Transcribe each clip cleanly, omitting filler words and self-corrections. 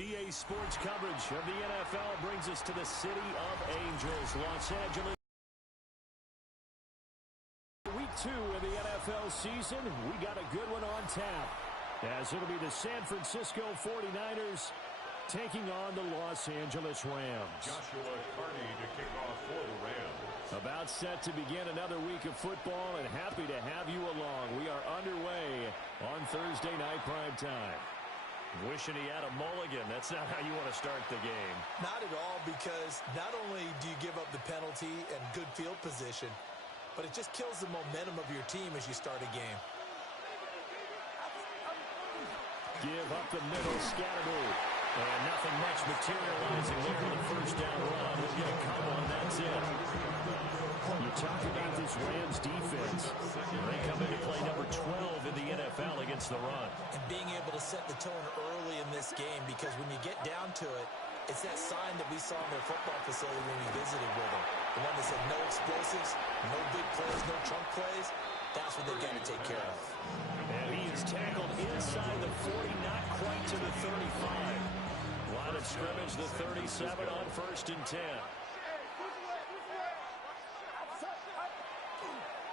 EA Sports coverage of the NFL brings us to the City of Angels, Los Angeles. Week 2 of the NFL season, we got a good one on tap, as it'll be the San Francisco 49ers taking on the Los Angeles Rams. Joshua Carney to kick off for the Rams. About set to begin another week of football, and happy to have you along. We are underway on Thursday night prime time. Wishing he had a mulligan. That's not how you want to start the game. Not at all, because not only do you give up the penalty and good field position, but it just kills the momentum of your team as you start a game. Give up the middle, Scatterboo. And nothing much materializing there in the first down run. We'll get a couple, and that's it. You talk about this Rams defense. They come into play number 12 in the NFL against the run. And being able to set the tone early in this game, because when you get down to it, it's that sign that we saw in their football facility when we visited with them. The one that said no explosives, no big plays, no chunk plays. That's what they've got to take care of. And he is tackled inside the 40, not quite to the 35. Line of scrimmage, the 37 on 1st and 10.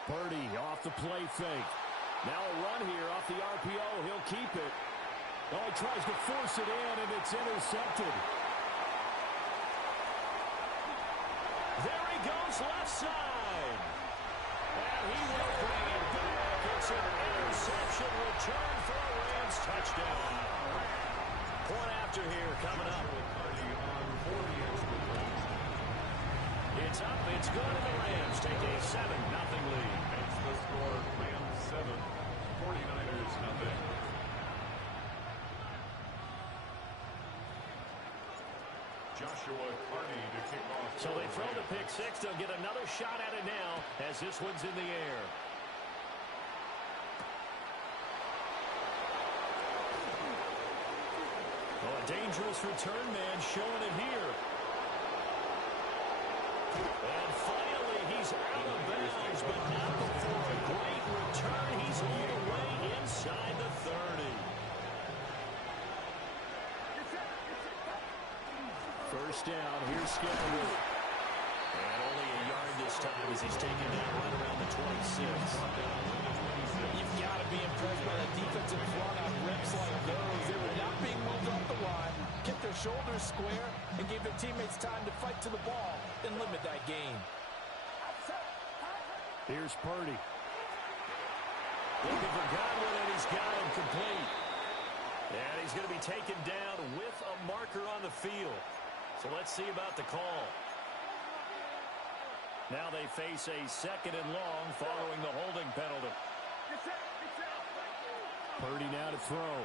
Purdy off the play fake. Now a run here off the RPO. He'll keep it. Oh, he tries to force it in, and it's intercepted. There he goes, left side. And he will bring it back. It's an interception return for a Rams touchdown. Point after here coming up. It's up, it's good, and the Rams take a 7-0 lead. It's the score, Rams 7, 49ers 0. Joshua Carney to kick off. So they throw the pick six. They'll get another shot at it now as this one's in the air. Oh, a dangerous return man showing it here. And finally, he's out of bounds, but not before a great return. He's all the way inside the 30. First down, here's Scatterboo. And only a yard this time as he's taken down right around the 26. You've got to be impressed by the defensive front on reps like those. They were not being moved off the line, kept their shoulders square, and gave their teammates time to fight to the ball and limit that gain. Here's Purdy. Looking for Godwin, and he's got him complete. And he's going to be taken down with a marker on the field. So let's see about the call. Now they face a 2nd and long following the holding penalty. Purdy now to throw.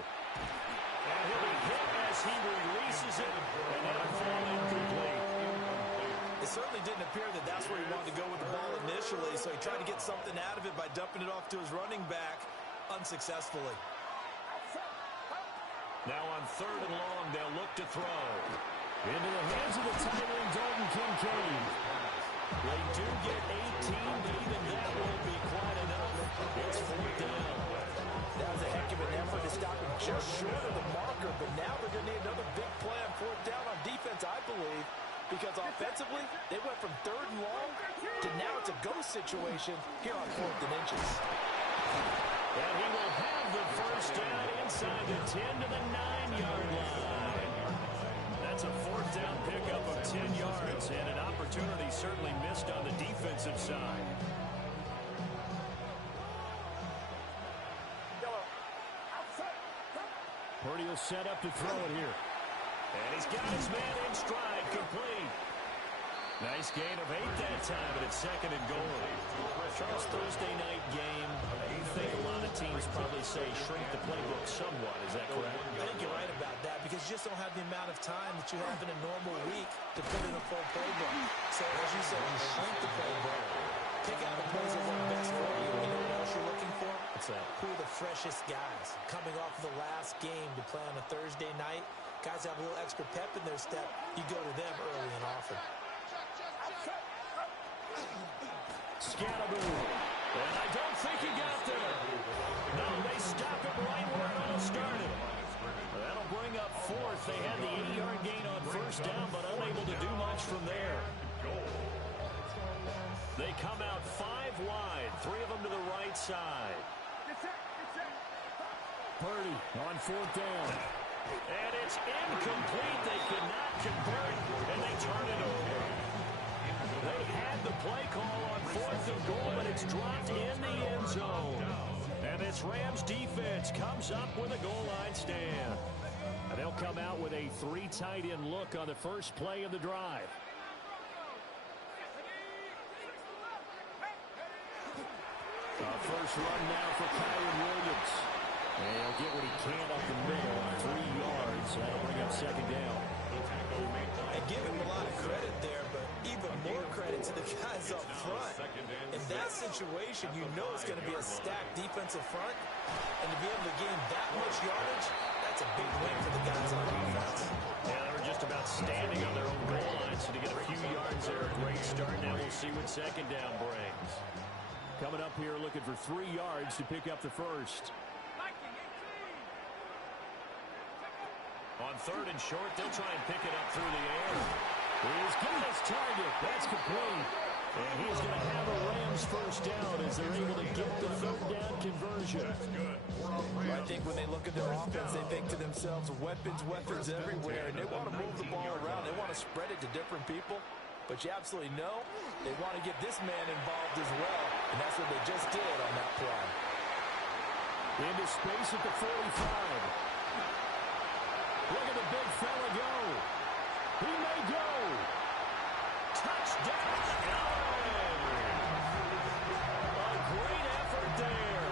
And he'll be hit as he releases it, and it'll fall incomplete. It certainly didn't appear that that's where he wanted to go with the ball initially, so he tried to get something out of it by dumping it off to his running back unsuccessfully. Now on 3rd and long, they'll look to throw. Into the hands of the tight end, Dalton Kincaid. They do get 18, but even that won't be quite enough. It's 4th down. That was a heck of an effort to stop him just short of the marker, but now they're going to need another big play on 4th down on defense, I believe, because offensively, they went from 3rd and long to now it's a go situation here on 4th and inches. And he will have the first down inside the 10 to the 9-yard line. That's a 4th down pickup of 10 yards, and an opportunity certainly missed on the defensive side. Purdy will set up to throw it here. And he's got his man in stride, complete. Nice gain of 8 that time, but it's 2nd and goal. Charles, Thursday night game, I think a lot of teams probably say shrink the playbook somewhat. Is that correct? I think you're right about that, because you just don't have the amount of time that you have in a normal week to put in a full playbook. So, as you said, you shrink the playbook, pick out the plays that work best for you. You know what else you're looking for? What's that? Who are the freshest guys coming off the last game to play on a Thursday night? Guys have a little extra pep in their step. You go to them early and often. Scatterboo. And I don't think he got there. No, they stop him right where it all started. That'll bring bring up fourth. They had the 80-yard gain on first down, but unable to do much from there. They come out 5 wide, 3 of them to the right side. Purdy on fourth down. And it's incomplete. They could not convert, and they turn it over. They had the play call on fourth and goal, but it's dropped in the end zone. And this Rams defense comes up with a goal line stand. And they'll come out with a 3 tight end look on the first play of the drive. First run now for Kyren Williams. And he'll get what he can up the middle, 3 yards. That'll bring up second down. I give him a lot of credit there, but even more credit to the guys up front. In that situation, you know it's going to be a stacked defensive front. And to be able to gain that much yardage, that's a big win for the guys on defense. Yeah, they were just about standing on their own goal line, so to get a few yards there, a great start. Now we'll see what second down brings. Coming up here looking for 3 yards to pick up the first. On third and short, they'll try and pick it up through the air. He's got his target. That's complete. And he's going to have a Rams first down as they're able to get the third down conversion. I think when they look at their offense, they think to themselves, weapons everywhere. And they want to move the ball around. They want to spread it to different people. But you absolutely know they want to get this man involved as well. And that's what they just did on that play. Into space at the 45. Look at the big fella go. He may go. Touchdown. A great effort there.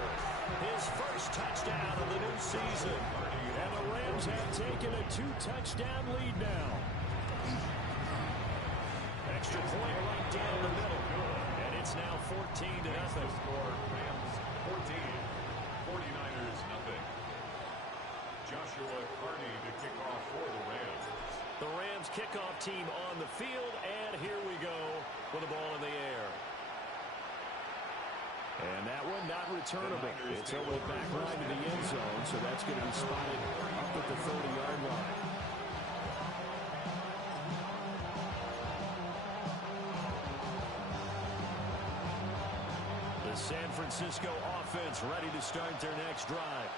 His first touchdown of the new season. And the Rams have taken a 2-touchdown lead now. Extra point right down the middle. And it's now 14-0. Rams 14, 49ers nothing. Joshua Carney to kick off for the Rams. The Rams kickoff team on the field, and here we go with the ball in the air. And that one not returnable. It's over the back line to the end zone, so that's going to be spotted up at the 30-yard line. The San Francisco offense ready to start their next drive.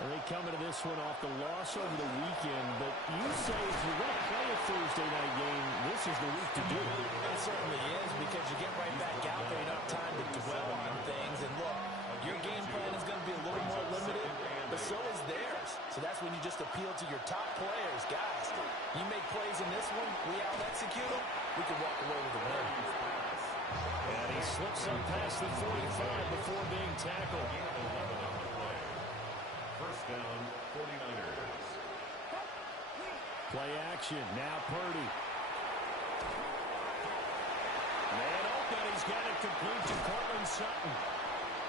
They come into this one off the loss over the weekend, but you say if you're going to play a Thursday night game, this is the week to do it. It certainly is, because you get right back out there, enough time to dwell on things. And look, your game plan is going to be a little more limited, but so is theirs. So that's when you just appeal to your top players. Guys, you make plays in this one, we out-execute them, we can walk away with a win. And he slips up past the 45 before being tackled. First down, 49ers. Play action. Now Purdy. Man open. He's got it complete to Courtland Sutton.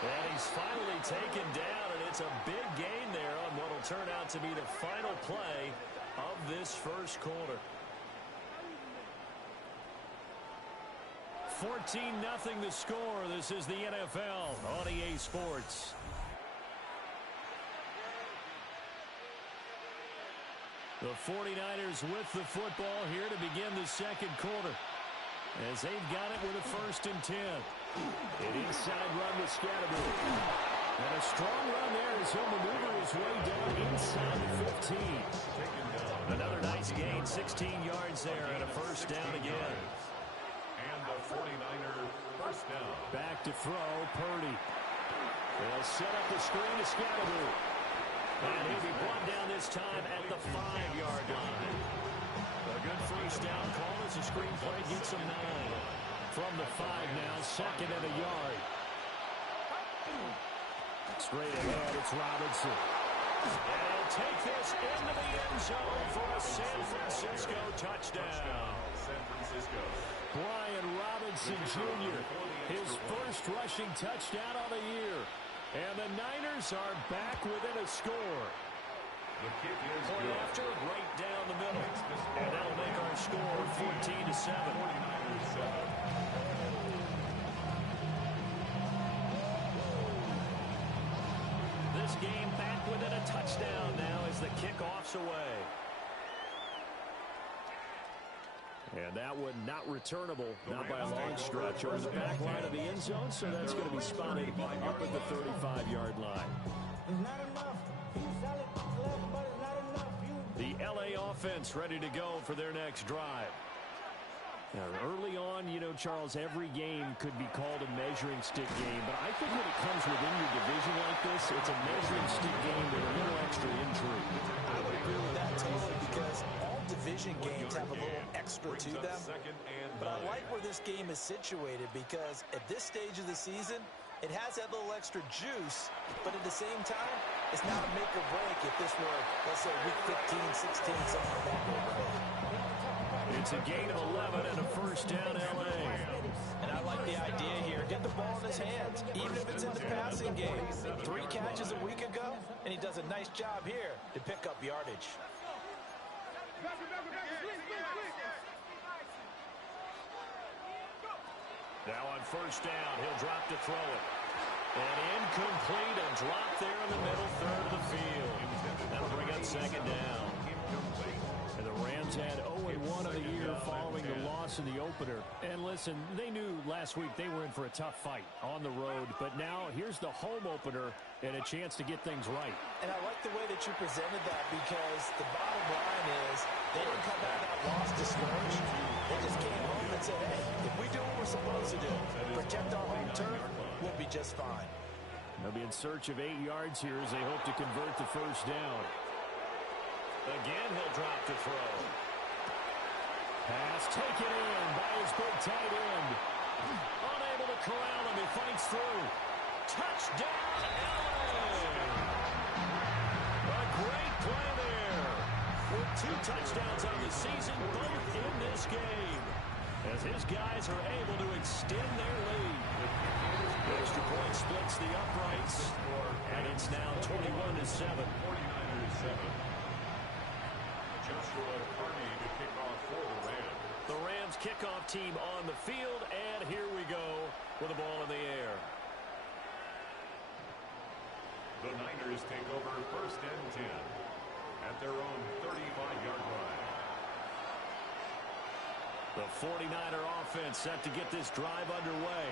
And he's finally taken down, and it's a big gain there on what will turn out to be the final play of this first quarter. 14-0 the score. This is the NFL on EA Sports. The 49ers with the football here to begin the second quarter, as they've got it with a 1st and 10. An inside run with Scatterby. And a strong run there as he'll maneuver his way down inside the 15. Another nice gain, 16 yards there, and a first down again. And the 49er first down. Back to throw, Purdy. They'll set up the screen to Scatterby. And he'll be brought down this time at the 5-yard line. A good first down call as the screen play gets him 9. From the 5 now, 2nd and a yard. Straight ahead, it's Robinson. And he'll take this into the end zone for a San Francisco touchdown. San Francisco. Brian Robinson Jr., his first rushing touchdown of the year. And the Niners are back within a score. The kick is Point good. after, right down the middle. And that'll make our score 14-7. 49ers 7. This game back within a touchdown now as the kickoff's away. And that one not returnable, not by a long stretch, over the back line of the end zone, so that's going to be spotted up at the 35-yard line. The LA offense ready to go for their next drive. Now, early on, you know, Charles, every game could be called a measuring stick game, but I think when it comes within your division like this, it's a measuring stick game with a little extra intrigue. I would agree with that totally, because all division games have a little extra to them. But I like where this game is situated, because at this stage of the season, it has that little extra juice, but at the same time, it's not a make or break if this were, let's say, week 15, 16, something like that. It's a gain of 11 and a first down, LA. And I like the idea here. Get the ball in his hands, even if it's in the passing game. 3 catches a week ago, and he does a nice job here to pick up yardage. Now on first down, he'll drop to throw it. And incomplete, a drop there in the middle third of the field. That'll bring up second down. And the Rams had 0-1 of the year following the loss in the opener. And listen, they knew last week they were in for a tough fight on the road. But now here's the home opener and a chance to get things right. And I like the way that you presented that, because the bottom line is they didn't come out of that loss discouraged. They just came home and said, hey, if we do what we're supposed to do, protect our home turf, we'll be just fine. They'll be in search of 8 yards here as they hope to convert the first down. Again, he'll drop to throw. Pass taken in by his big tight end. Unable to corral him. He fights through. Touchdown, LA! A great play there. With 2 touchdowns on the season, both in this game, as his guys are able to extend their lead. The extra point splits the uprights, and it's now 21-7. 49-7. Joshua Carney to kick off for the Rams. The Rams kickoff team on the field, and here we go with the ball in the air. The Niners take over first and 10 at their own 35-yard line. The 49er offense set to get this drive underway.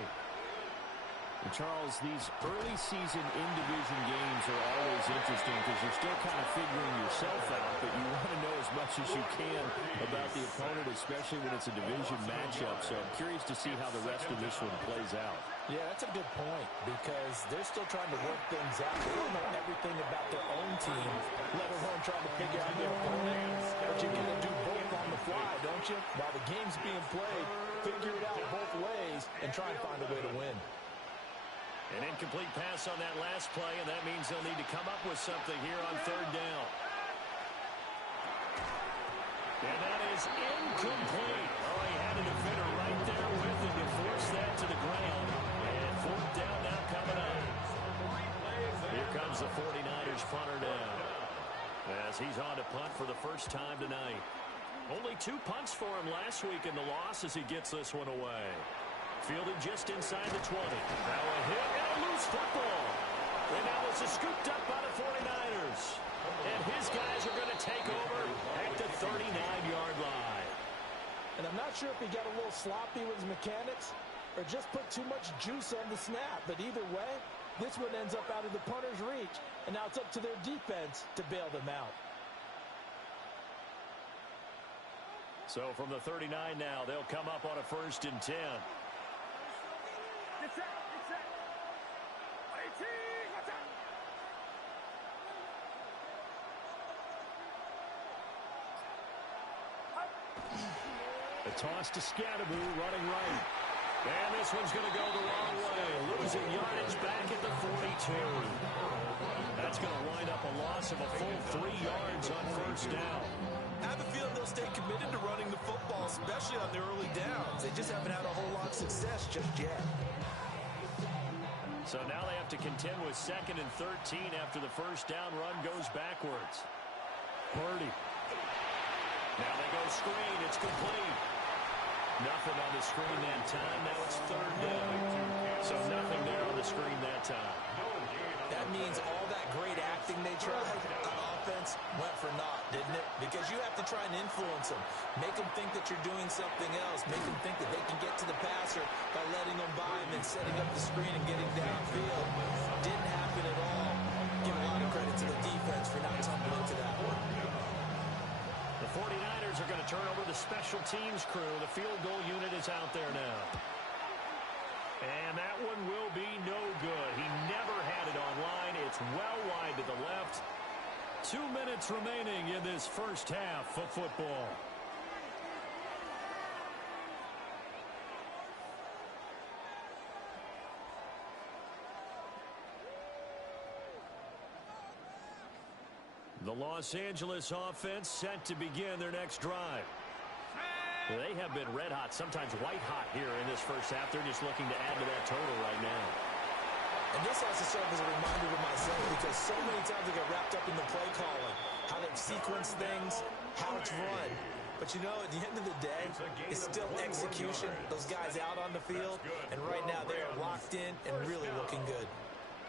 And Charles, these early season in-division games are always interesting because you're still kind of figuring yourself out, but you want to know as much as you can about the opponent, especially when it's a division matchup. So I'm curious to see how the rest of this one plays out. Yeah, that's a good point, because they're still trying to work things out. They don't know everything about their own team, let alone trying to figure out their opponent. But you got to do both on the fly, don't you? While the game's being played, figure it out both ways and try and find a way to win. An incomplete pass on that last play, and that means they'll need to come up with something here on third down. And that is incomplete. Oh, he had a defender right there with him to force that to the ground. And fourth down now coming up. Here comes the 49ers punter down, as he's on to punt for the first time tonight. Only 2 punts for him last week in the loss as he gets this one away. Fielded just inside the 20. Now a hit and a loose football. And now this is scooped up by the 49ers. And his guys are going to take over at the 39-yard line. And I'm not sure if he got a little sloppy with his mechanics or just put too much juice on the snap. But either way, this one ends up out of the punter's reach. And now it's up to their defense to bail them out. So from the 39 now, they'll come up on a first and 10. A toss to Scatteroo, running right. And this one's going to go the wrong way. Losing yardage back at the 42. That's going to wind up a loss of a full 3 yards on first down. I have a feeling they'll stay committed to running the football, especially on the early downs. They just haven't had a whole lot of success just yet. So now they have to contend with 2nd and 13 after the first down run goes backwards. Purdy. Now they go screen. It's complete. Nothing on the screen that time. Now it's 3rd down. So nothing there on the screen that time. That means all that great acting they tried try and influence them. Make them think that you're doing something else. Make them think that they can get to the passer by letting them by him and setting up the screen and getting downfield. Didn't happen at all. Give a lot of credit to the defense for not tumbling to that one. The 49ers are going to turn over the special teams crew. The field goal unit is out there now. And that one will be no good. He never had it online. It's well wide to the left. 2 minutes remaining in this first half of football. The Los Angeles offense set to begin their next drive. They have been red hot, sometimes white hot here in this first half. They're just looking to add to that total right now. And this has to serve as a reminder to myself because so many times I get wrapped up in the play calling, how they sequence things, how it's run. But, you know, at the end of the day, it's still execution. Those guys out on the field, and right now they are locked in and really looking good.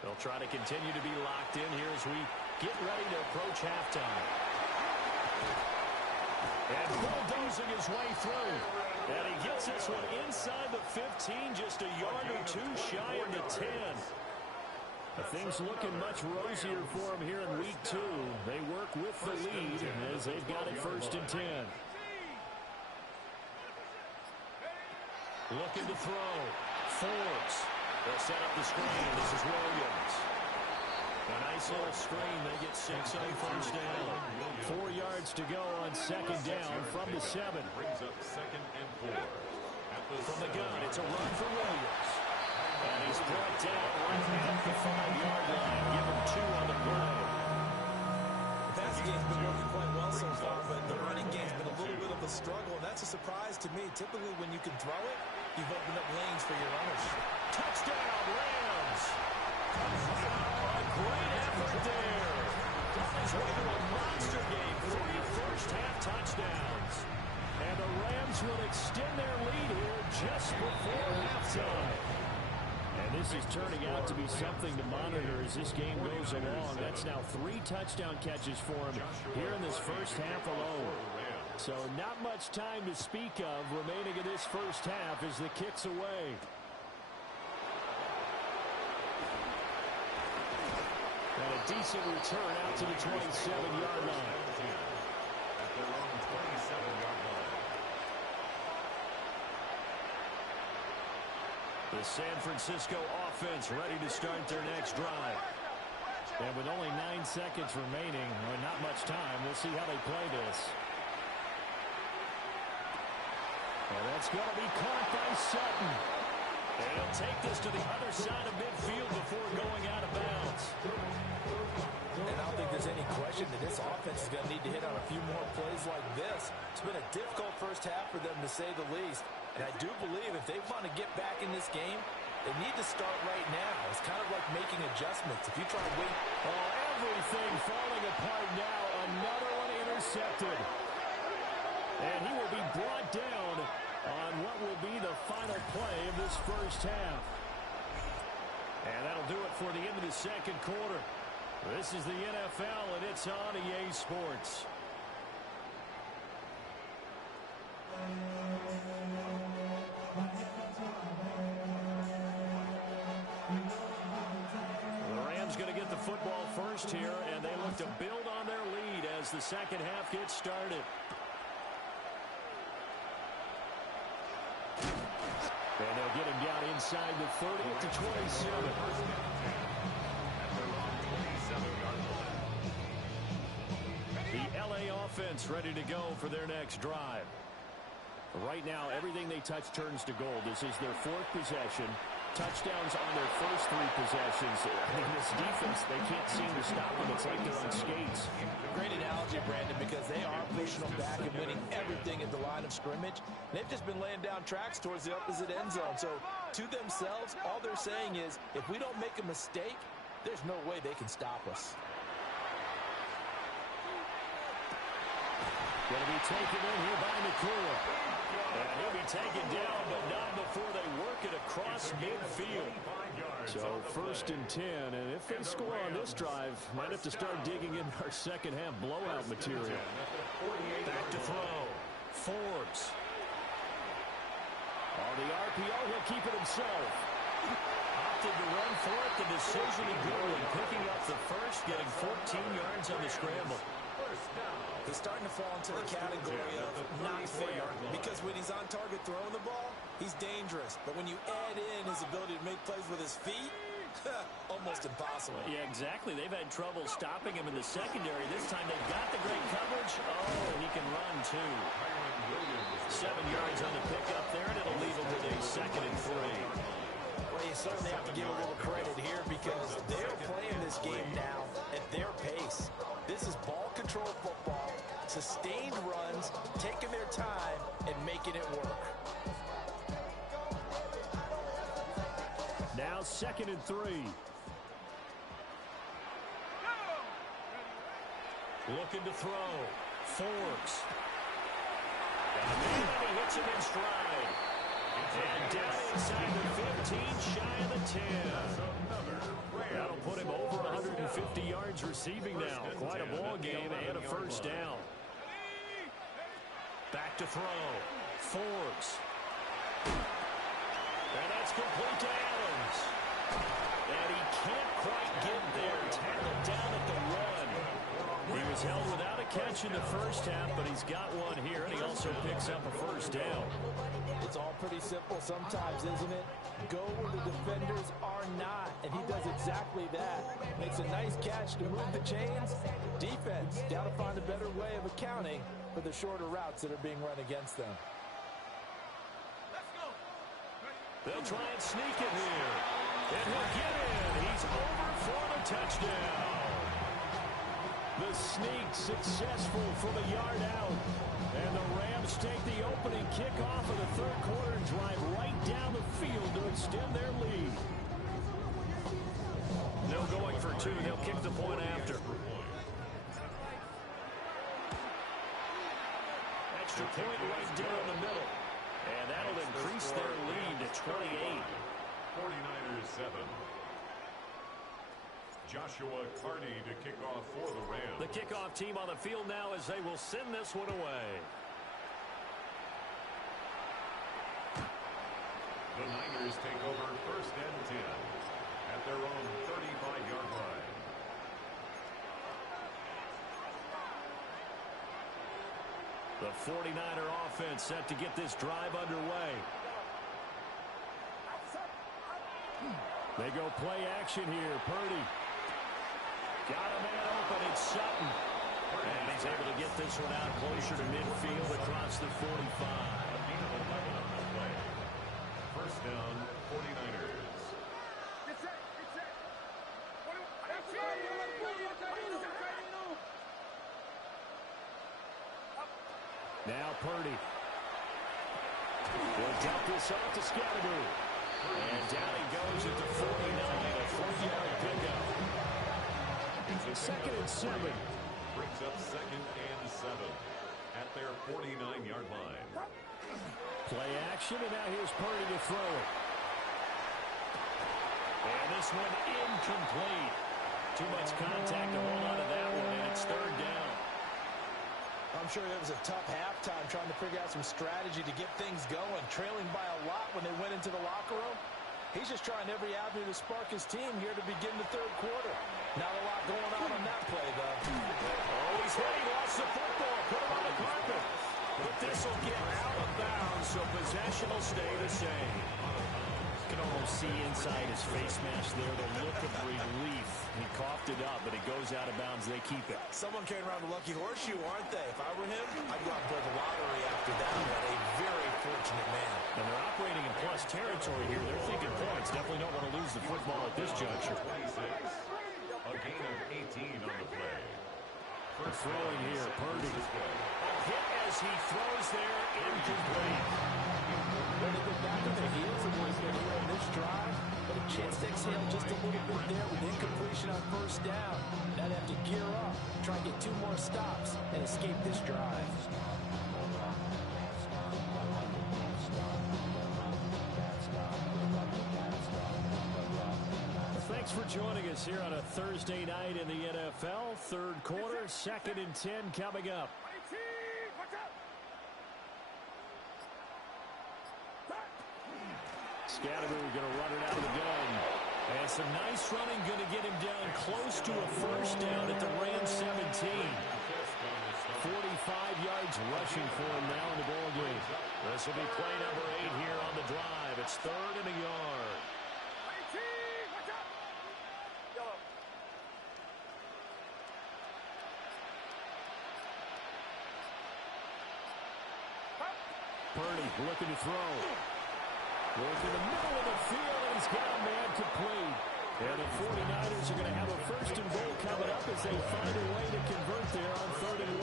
They'll try to continue to be locked in here as we get ready to approach halftime. And bulldozing his way through. And he gets this one inside the 15, just a yard or two shy of the 10. Things looking much rosier for him here in week 2. They work with the lead as they've got it 1st and 10. Looking to throw. Forbes. They'll set up the screen. This is Williams. A nice little screen. They get 6 on 1st down. 4 yards to go on 2nd down from the 7. Brings up 2nd and 4. From the gun, it's a run for Williams. And he's brought down right at the 5-yard line. Give him 2 on the play. The passing game's been working quite well so far, but the running game's been a little bit of a struggle, and that's a surprise to me. Typically, when you can throw it, you've opened up lanes for your runners. Touchdown, Rams! A great effort there. On his way to a monster game. 3 first-half touchdowns. And the Rams will extend their lead here just before halftime. And this is turning out to be something to monitor as this game goes along. That's now 3 touchdown catches for him here in this first half alone. So not much time to speak of remaining in this first half as the kick's away. And a decent return out to the 27-yard line. At their own 27-yard line. The San Francisco offense ready to start their next drive. And with only 9 seconds remaining, or not much time, we'll see how they play this. And that's going to be caught by Sutton. And he'll take this to the other side of midfield before going out of bounds. And I don't think there's any question that this offense is going to need to hit on a few more plays like this. It's been a difficult first half for them, to say the least. And I do believe if they want to get back in this game, they need to start right now. It's kind of like making adjustments. If you try to wait... Oh, everything falling apart now. Another one intercepted. And he will be brought down on what will be the final play of this first half. And that'll do it for the end of the second quarter. This is the NFL, and it's on EA Sports. The Rams going to get the football first here, and they look to build on their lead as the second half gets started. And they'll get him down inside the 30 to 27. The LA offense ready to go for their next drive. Right now, everything they touch turns to gold. This is their 4th possession. Touchdowns on their first 3 possessions. I mean, this defense, they can't seem to stop them. It's like they're on skates. Great analogy, Brandon, because they are pushing them back and winning everything at the line of scrimmage. They've just been laying down tracks towards the opposite end zone. So, to themselves, all they're saying is, if we don't make a mistake, there's no way they can stop us. Going to be taken in here by Nakua. And he'll be taken down, but not before they work it across midfield. So 1st and 10, and if they score on this drive, might have to start digging in our second half blowout material. Back to throw. Forbes. On the RPO, he'll keep it himself. Opted to run for it. The decision to go and picking up the first, getting 14 yards on the scramble. He's starting to fall into the category of not fair, because when he's on target throwing the ball, he's dangerous. But when you add in his ability to make plays with his feet, almost impossible. Yeah, exactly. They've had trouble stopping him in the secondary. This time they've got the great coverage. Oh, he can run, too. 7 yards on the pickup there, and it'll leave him with a 2nd and 3. Well, you certainly have to give a little credit here because they're playing this game now at their pace. This is ball control football, sustained runs, taking their time, and making it work. Now 2nd and 3. Looking to throw. Forbes. And he hits him in stride. And down inside the 15, shy of the 10. That'll put him over 150 yards receiving now. Quite a ball game and a first down. Back to throw. Forbes. And that's complete to Adams. And he can't quite get there. Tackled down at the run. He was held without a catch in the first half, but he's got one here, and he also picks up a first down. It's all pretty simple sometimes, isn't it? Go where the defenders are not, and he does exactly that. Makes a nice catch to move the chains. Defense, got to find a better way of accounting for the shorter routes that are being run against them. They'll try and sneak it here. And he'll get in. He's over for the touchdown. The sneak successful from a yard out. And the Rams take the opening kickoff of the third quarter and drive right down the field to extend their lead. No going for 2. They'll kick the point after. Extra point right down the middle. And that'll increase their lead to 28. 49ers 7. Joshua Carney to kick off for the Rams. The kickoff team on the field now as they will send this one away. The Niners take over 1st and 10 at their own 35-yard line. The 49er offense set to get this drive underway. They go play action here. Purdy. Got a man open. It's Sutton. And he's able to get this one out closer to midfield across the 45. First down, 49ers. Now Purdy. He'll dump this off to Scatterby. And down he goes at the 49, a 4-yard pickup. It's 2nd and 7. Brings up 2nd and 7 at their 49-yard line. Play action, and now here's Purdy to throw it. And this one incomplete. Too much contact to hold on to that one, and it's 3rd down. I'm sure it was a tough halftime trying to figure out some strategy to get things going, trailing by a lot when they went into the locker room. He's just trying every avenue to spark his team here to begin the third quarter. Not a lot going on that play, though. Oh, he's hit. He lost the football. Put him on the carpet. But this will get out of bounds, so possession will stay the same. You can almost see inside his face mask there the look of relief. He coughed it up, but it goes out of bounds. They keep it. Someone carrying around a lucky horseshoe, aren't they? If I were him, I'd go out and play the lottery after that one. A very fortunate man. And they're operating in plus territory here. They're thinking points. Definitely don't want to lose the football at this juncture. 26. A gain of 18 on the play. First throwing here, Purdy. A hit as he throws there, incomplete. Ready to go back on their heels a little bit here on this drive, but a chance to exhale just a little bit there with incomplete situation on first down. Now they have to gear up, try and get 2 more stops, and escape this drive. Thanks for joining us here on a Thursday night in the NFL. Third quarter, 2nd and 10 coming up. Scattergood going to run it out of the gun. And some nice running going to get him down close to a first down at the Rams 17. 45 yards rushing for him now in the ball game. This will be play number 8 here on the drive. It's 3rd and a yard. Purdy looking to throw. Goes to the middle of the field, and he's got a man complete. And the 49ers are going to have a first and goal coming up as they find a way to convert there on 3rd and 1.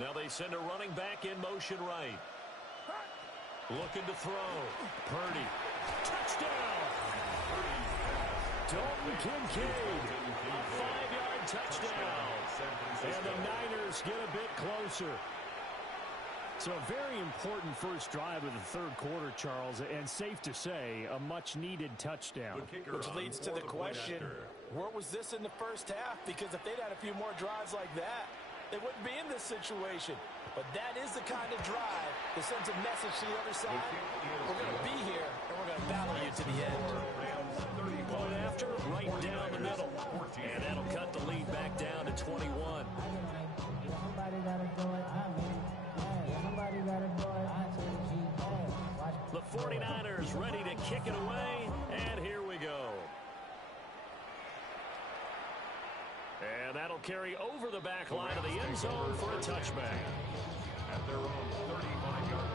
Now they send a running back in motion right. Looking to throw. Purdy. Touchdown! Dalton Kincaid. A 5-yard touchdown. And the Niners get a bit closer. So a very important first drive of the third quarter, Charles, and safe to say, a much-needed touchdown. Which leads to the question, where was this in the first half? Because if they'd had a few more drives like that, they wouldn't be in this situation. But that is the kind of drive that sends a message to the other side. We're going to be here, and we're going to battle you to the end. Point after, right down the middle. And that'll cut the lead back down to 21. The 49ers ready to kick it away, and here we go. And that'll carry over the back line of the end zone for a touchback. At their own 35-yard line.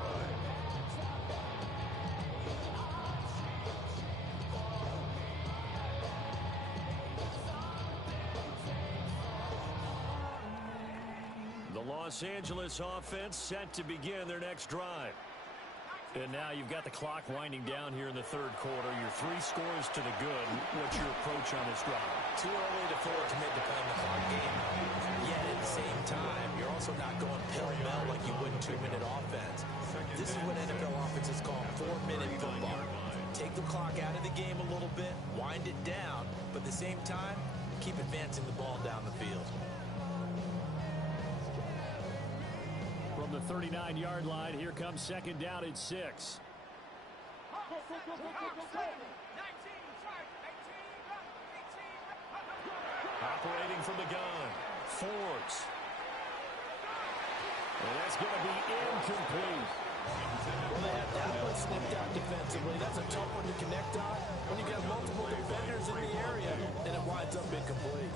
The Los Angeles offense set to begin their next drive. And now you've got the clock winding down here in the third quarter. Your 3 scores to the good. What's your approach on this drive? Too early to fully commit to playing the clock game. Yet at the same time, you're also not going pell-mell like you would in 2-minute offense. This is what NFL offenses call 4-minute football. Take the clock out of the game a little bit, wind it down, but at the same time, keep advancing the ball down the field. From the 39-yard line, here comes second down at 6. Operating from the gun, Forbes. And that's going to be incomplete. Well, they have that one snipped out defensively. That's a tough one to connect on. When you got multiple defenders in the area, and it winds up incomplete.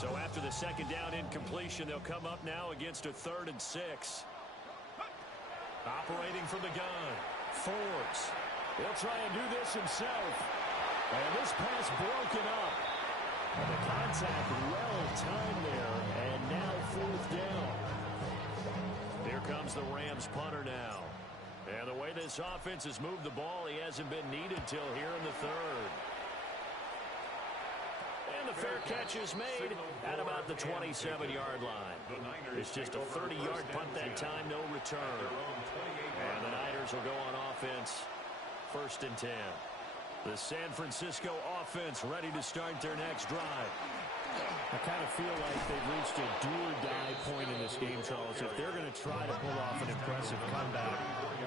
So after the second down incompletion, they'll come up now against a 3rd and 6. Operating from the gun, Forbes. He'll try and do this himself. And this pass broken up. And the contact well timed there. And now 4th down. Here comes the Rams punter now. And the way this offense has moved the ball, he hasn't been needed till here in the 3rd. And the fair catch is made at about the 27-yard line. It's just a 30-yard punt that time, no return. And the Niners will go on offense, 1st and 10. The San Francisco offense ready to start their next drive. I kind of feel like they've reached a do-or-die point in this game, Charles. If they're going to try to pull off an impressive comeback,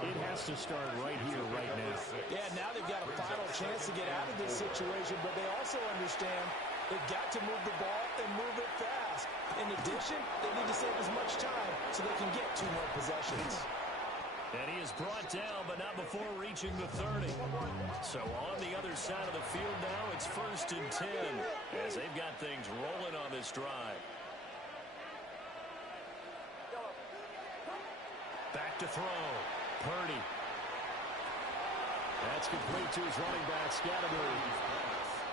it has to start right here, right now. Yeah, now they've got a final chance to get out of this situation, but they also understand they've got to move the ball and move it fast. In addition, they need to save as much time so they can get 2 more possessions. And he is brought down, but not before reaching the 30. So on the other side of the field now, it's 1st and 10 as they've got things rolling on this drive. Back to throw. Purdy. That's complete to his running back, Scatterbury.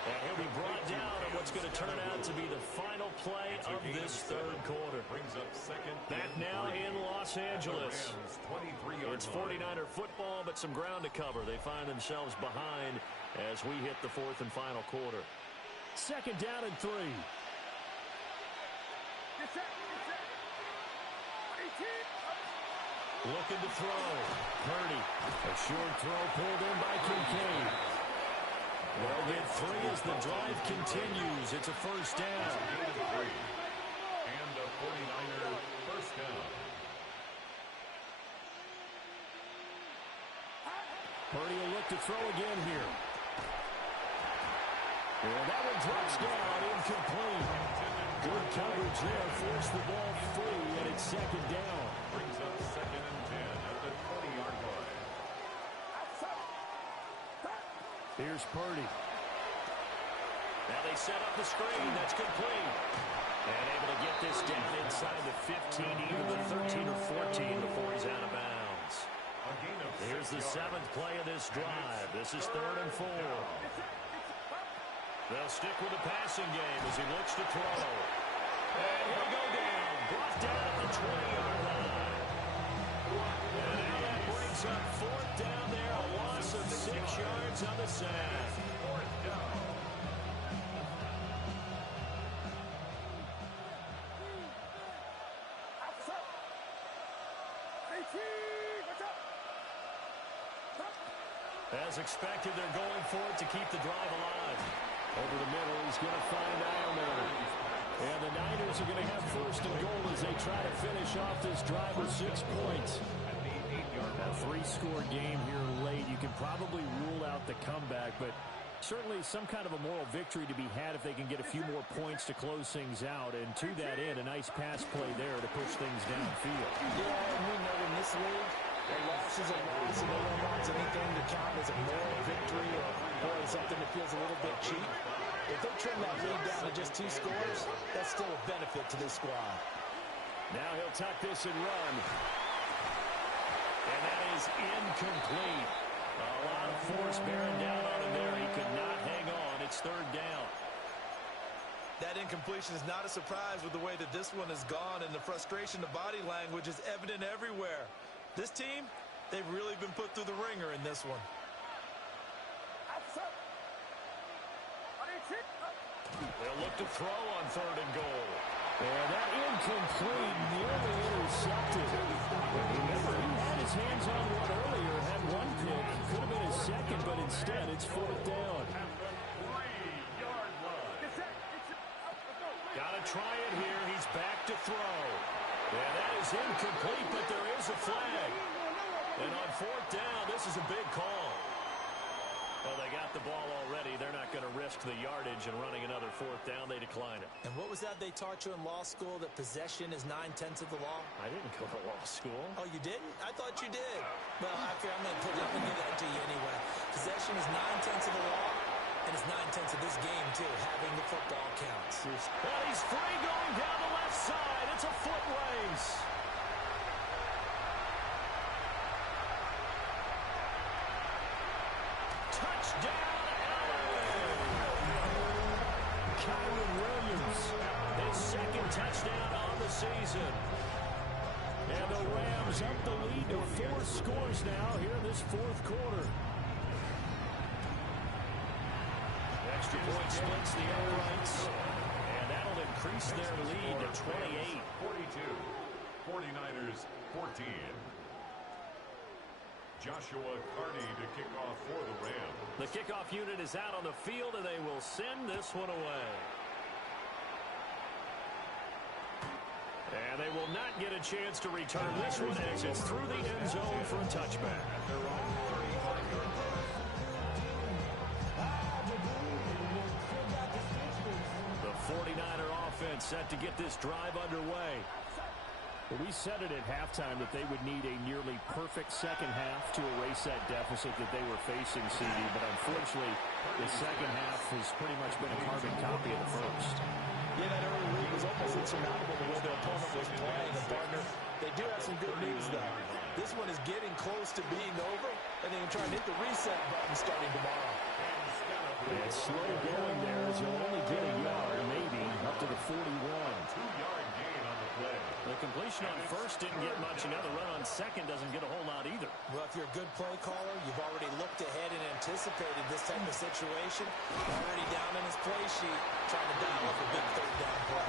And he'll be brought down on what's going to turn out to be the final play of this third quarter. Brings up second. Back now in Los Angeles. It's 49er football, but some ground to cover. They find themselves behind as we hit the fourth and final quarter. Second down and 3. Looking to throw. Purdy. A short throw pulled in by Kincaid. They'll get 3 as the drive continues. It's a first down. And a 49er first down. Purdy will look to throw again here. And that one drops down, incomplete. Good coverage there, forced the ball free, and it's second down. Brings up second and 10 at the 20-yard line. Here's Purdy. Now they set up the screen. That's complete. And able to get this down inside the 15, either the 13 or 14 before he's out of bounds. Here's the 7th play of this drive. This is 3rd and 4. They'll stick with the passing game as he looks to throw. And he'll go down. Brought down at the 20-yard line. And now that brings up 4th down there. A loss of 6 yards on the sack. 4th down. As expected, they're going for it to keep the drive alive. Over the middle, he's going to find Ironman. And the Niners are going to have first and goal as they try to finish off this drive with 6 points. A 3-score game here late. You can probably rule out the comeback, but certainly some kind of a moral victory to be had if they can get a few more points to close things out. And to that end, a nice pass play there to push things downfield. Yeah, and we know in this league, a loss is a loss, and no one wants anything to count as a moral victory or something that feels a little bit cheap. If they trim that lead down to just 2 scores, that's still a benefit to this squad. Now he'll tuck this and run. And that is incomplete. A lot of force bearing down on him there. He could not hang on. It's 3rd down. That incompletion is not a surprise with the way that this one has gone, and the frustration, the body language is evident everywhere. This team, they've really been put through the ringer in this one. They'll look to throw on 3rd and goal. And that incomplete, nearly intercepted. Remember, he had his hands on one earlier, had 1 pick. Could have been his second, but instead it's 4th down. Got to try it here. He's back to throw. And that is incomplete, but there is a flag. And on 4th down, this is a big call. Well, they got the ball already. They're not going to risk the yardage and running another 4th down. They decline it. And what was that they taught you in law school, that possession is 9/10 of the law? I didn't go to law school. Oh, you didn't? I thought you did. Well, after I'm going to give that to you anyway. Possession is 9/10 of the law, and it's 9/10 of this game, too. Having the football counts. Well, he's free going down the left side. It's a foot race. Touchdown, Allen! Kyren Williams, his 2nd touchdown on the season. And the Rams up the lead to 4 scores now here in this 4th quarter. Extra point splits the uprights, and that'll increase their lead to 28. 42. 49ers 14. Joshua Carney to kick off for the Rams. The kickoff unit is out on the field, and they will send this one away. And they will not get a chance to return this one as it's through the end zone for a touchback. The 49er offense set to get this drive underway. We said it at halftime that they would need a nearly perfect second half to erase that deficit that they were facing, CD. But unfortunately, the second half has pretty much been a carbon copy of the first. Yeah, that early lead was almost insurmountable the way their opponent was playing. And partner, they do have some good news, though. This one is getting close to being over, and the try and hit the reset button starting tomorrow. It's slow going there as he'll only get a yard, maybe up to the 41. 2-yard gain on the play. The completion on first didn't get much, and now the run on second doesn't get a whole lot either. Well, if you're a good play caller, you've already looked ahead and anticipated this type of situation. Already down in his play sheet, trying to dial up a big third down play.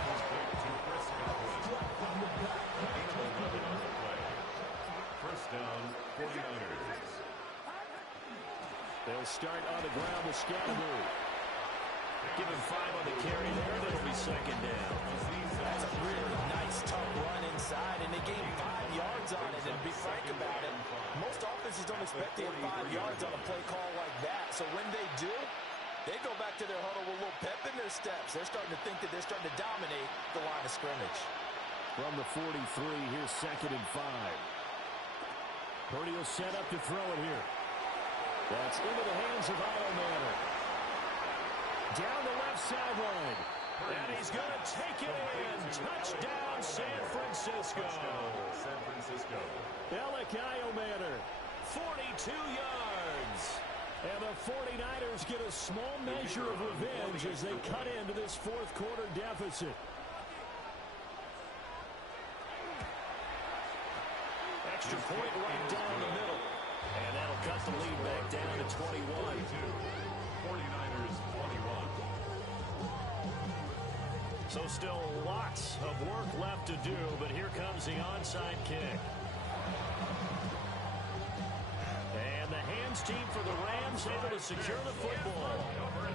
First down, 49ers. They'll start on the ground with Scatterby. Give him 5 on the carry there, and it'll be second down. That's a really nice, tough run inside, and they gained 5 yards on it. And to be frank about it, most offenses don't expect to get 5 yards on a play call like that. So when they do, they go back to their huddle with a little pep in their steps. They're starting to think that they're starting to dominate the line of scrimmage. From the 43, here's second and 5. Purdy will set up to throw it here. That's into the hands of Manor. Down the left sideline. And he's going to take it in. Touchdown, San Francisco. San Francisco. Alec Manor, 42 yards. And the 49ers get a small measure of revenge as they cut into this fourth quarter deficit. Extra point right down the middle. And that'll cut the lead back down to 21. 49ers 21. So still lots of work left to do, but here comes the onside kick. And the hands team for the Rams able to secure the football.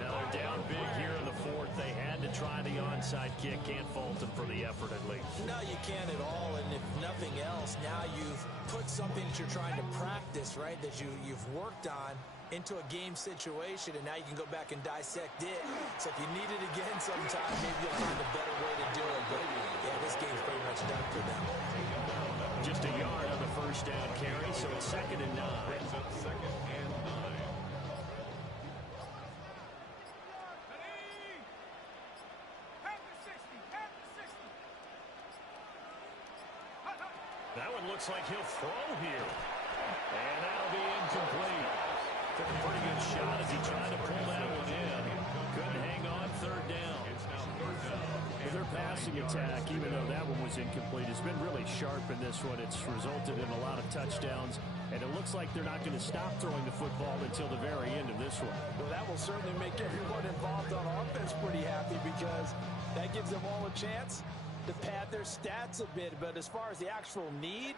Now they're down big here in the fourth. They had to try the onside kick. Can't fault them for the effort at least. No, you can't at all. And if nothing else, now you've put something that you're trying to practice, right, that you've worked on into a game situation, and now you can go back and dissect it. So if you need it again sometime, maybe you'll find a better way to do it. But, yeah, this game's pretty much done for them. Just a yard on the first down carry, so it's second and 9. Brings up second and 9. That one looks like he'll throw here. And that'll be incomplete. Took a pretty good shot as he tried to pull that one in. Couldn't hang on, third down. It's now third down. Their passing attack, even though that one was incomplete, has been really sharp in this one. It's resulted in a lot of touchdowns, and it looks like they're not going to stop throwing the football until the very end of this one. Well, that will certainly make everyone involved on offense pretty happy because that gives them all a chance to pad their stats a bit. But as far as the actual need,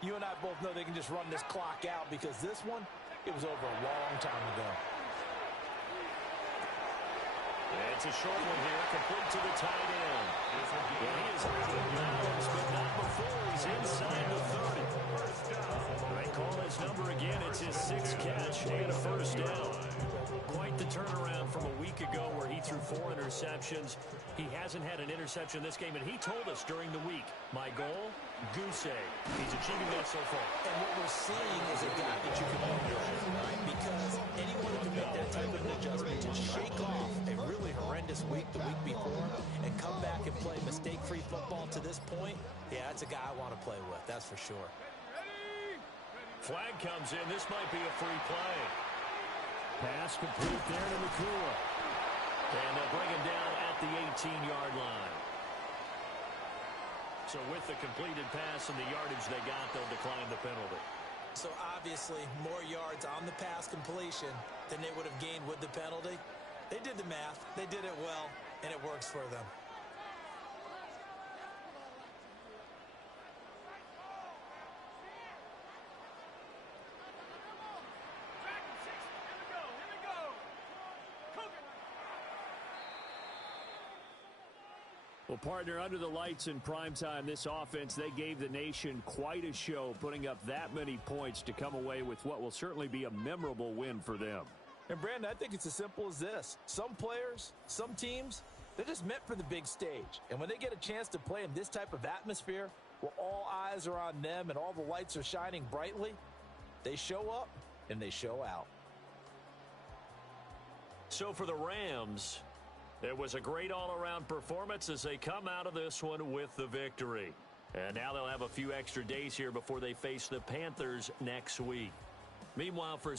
you and I both know they can just run this clock out because this one, it was over a long time ago. It's a short one here, complete to the tight end. Well, he is out of bounds, but not before he's inside the 30. They call his number again. It's his 6th catch and a first down. Quite the turnaround from a week ago where he threw 4 interceptions. He hasn't had an interception this game, and he told us during the week, my goal, goose egg. He's achieving that so far. And what we're seeing is a guy that you can learn from, right? Because anyone who can make that type of an adjustment to shake off a really horrendous week the week before and come back and play mistake-free football to this point, yeah, that's a guy I want to play with, that's for sure. Flag comes in. This might be a free play. Pass complete there to Nakua. And they'll bring him down at the 18-yard line. So with the completed pass and the yardage they got, they'll decline the penalty. So obviously more yards on the pass completion than they would have gained with the penalty. They did the math. They did it well, and it works for them. Well, partner, under the lights in primetime, this offense, they gave the nation quite a show, putting up that many points to come away with what will certainly be a memorable win for them. And, Brandon, I think it's as simple as this. Some players, some teams, they're just meant for the big stage. And when they get a chance to play in this type of atmosphere, where all eyes are on them and all the lights are shining brightly, they show up and they show out. So for the Rams, it was a great all-around performance as they come out of this one with the victory. And now they'll have a few extra days here before they face the Panthers next week. Meanwhile, for